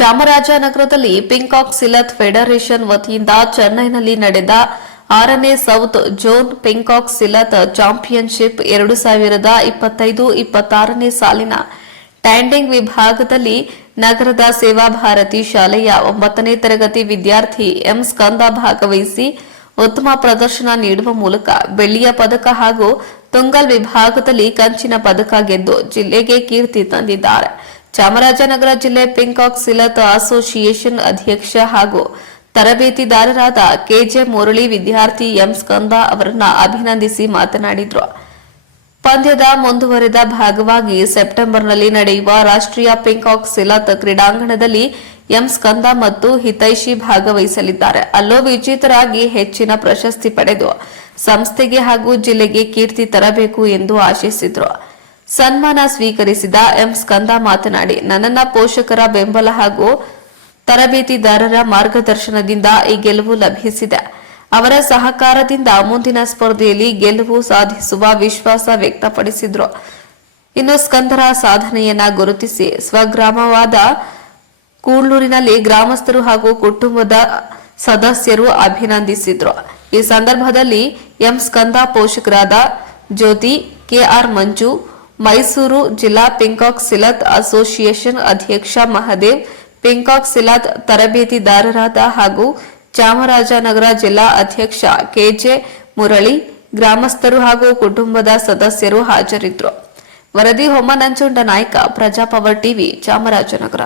ಚಾಮರಾಜನಗರದಲ್ಲಿ ಪಿಂಕಾಕ್ ಸಿಲತ್ ಫೆಡರೇಷನ್ ವತಿಯಿಂದ ಚೆನ್ನೈನಲ್ಲಿ ನಡೆದ 6ನೇ ಸೌತ್ ಝೋನ್ ಪಿಂಕಾಕ್ ಸಿಲತ್ ಚಾಂಪಿಯನ್ಶಿಪ್ 2025-26ನೇ ಸಾಲಿನ ಟ್ಯಾಂಡಿಂಗ್ ವಿಭಾಗದಲ್ಲಿ ನಗರದ ಸೇವಾ ಭಾರತಿ ಶಾಲೆಯ 9ನೇ ತರಗತಿ ವಿದ್ಯಾರ್ಥಿ ಎಂ ಸ್ಕಂದ ಭಾಗವಹಿಸಿ ಉತ್ತಮ ಪ್ರದರ್ಶನ ನೀಡುವ ಮೂಲಕ ಬೆಳ್ಳಿಯ ಪದಕ ಹಾಗೂ ತುಂಗಲ್ ವಿಭಾಗದಲ್ಲಿ ಕಂಚಿನ ಪದಕ ಗೆದ್ದು ಜಿಲ್ಲೆಗೆ ಕೀರ್ತಿ ತಂದಿದ್ದಾರೆ. ಚಾಮರಾಜನಗರ ಜಿಲ್ಲೆ ಪಿಂಕಾಕ್ ಸಿಲತ್ ಅಸೋಸಿಯೇಷನ್ ಅಧ್ಯಕ್ಷ ಹಾಗೂ ತರಬೇತಿದಾರರಾದ ಕೆಜೆ ಮುರಳಿ ವಿದ್ಯಾರ್ಥಿ ಎಂ ಸ್ಕಂದ ಅವರನ್ನ ಅಭಿನಂದಿಸಿ ಮಾತನಾಡಿದರು. ಪಂದ್ಯದ ಮುಂದುವರೆದ ಭಾಗವಾಗಿ ಸೆಪ್ಟೆಂಬರ್ನಲ್ಲಿ ನಡೆಯುವ ರಾಷ್ಟ್ರೀಯ ಪಿಂಕಾಕ್ ಸಿಲತ್ ಕ್ರೀಡಾಂಗಣದಲ್ಲಿ ಎಂ ಸ್ಕಂದ ಮತ್ತು ಹಿತೈಷಿ ಭಾಗವಹಿಸಲಿದ್ದಾರೆ. ಅಲ್ಲೂ ವಿಜೇತರಾಗಿ ಹೆಚ್ಚಿನ ಪ್ರಶಸ್ತಿ ಪಡೆದು ಸಂಸ್ಥೆಗೆ ಹಾಗೂ ಜಿಲ್ಲೆಗೆ ಕೀರ್ತಿ ತರಬೇಕು ಎಂದು ಆಶಿಸಿದರು. ಸನ್ಮಾನ ಸ್ವೀಕರಿಸಿದ ಎಂ ಸ್ಕಂದ ಮಾತನಾಡಿ, ನನ್ನನ್ನ ಪೋಷಕರ ಬೆಂಬಲ ಹಾಗೂ ತರಬೇತಿದಾರರ ಮಾರ್ಗದರ್ಶನದಿಂದ ಈ ಗೆಲುವು ಲಭಿಸಿದೆ. ಅವರ ಸಹಕಾರದಿಂದ ಮುಂದಿನ ಸ್ಪರ್ಧೆಯಲ್ಲಿ ಗೆಲುವು ಸಾಧಿಸುವ ವಿಶ್ವಾಸ ವ್ಯಕ್ತಪಡಿಸಿದ್ರು. ಇನ್ನು ಸ್ಕಂದರ ಸಾಧನೆಯನ್ನ ಗುರುತಿಸಿ ಸ್ವಗ್ರಾಮವಾದ ಕೂಡ್ಲೂರಿನಲ್ಲಿ ಗ್ರಾಮಸ್ಥರು ಹಾಗೂ ಕುಟುಂಬದ ಸದಸ್ಯರು ಅಭಿನಂದಿಸಿದ್ರು. ಈ ಸಂದರ್ಭದಲ್ಲಿ ಎಂ ಸ್ಕಂದ ಪೋಷಕರಾದ ಜ್ಯೋತಿ, ಕೆಆರ್ ಮಂಜು, ಮೈಸೂರು ಜಿಲ್ಲಾ ಪಿಂಕಾಕ್ ಸಿಲತ್ ಅಸೋಸಿಯೇಷನ್ ಅಧ್ಯಕ್ಷ ಮಹದೇವ್, ಪಿಂಕಾಕ್ ಸಿಲತ್ ತರಬೇತಿದಾರರಾದ ಹಾಗೂ ಚಾಮರಾಜನಗರ ಜಿಲ್ಲಾ ಅಧ್ಯಕ್ಷ ಕೆಜೆ ಮುರಳಿ, ಗ್ರಾಮಸ್ಥರು ಹಾಗೂ ಕುಟುಂಬದ ಸದಸ್ಯರು ಹಾಜರಿದ್ದರು. ವರದಿ ಹೊಮ್ಮ ನಂಜುಂಡ ನಾಯ್ಕ, ಪ್ರಜಾಪವರ್ ಟಿವಿ, ಚಾಮರಾಜನಗರ.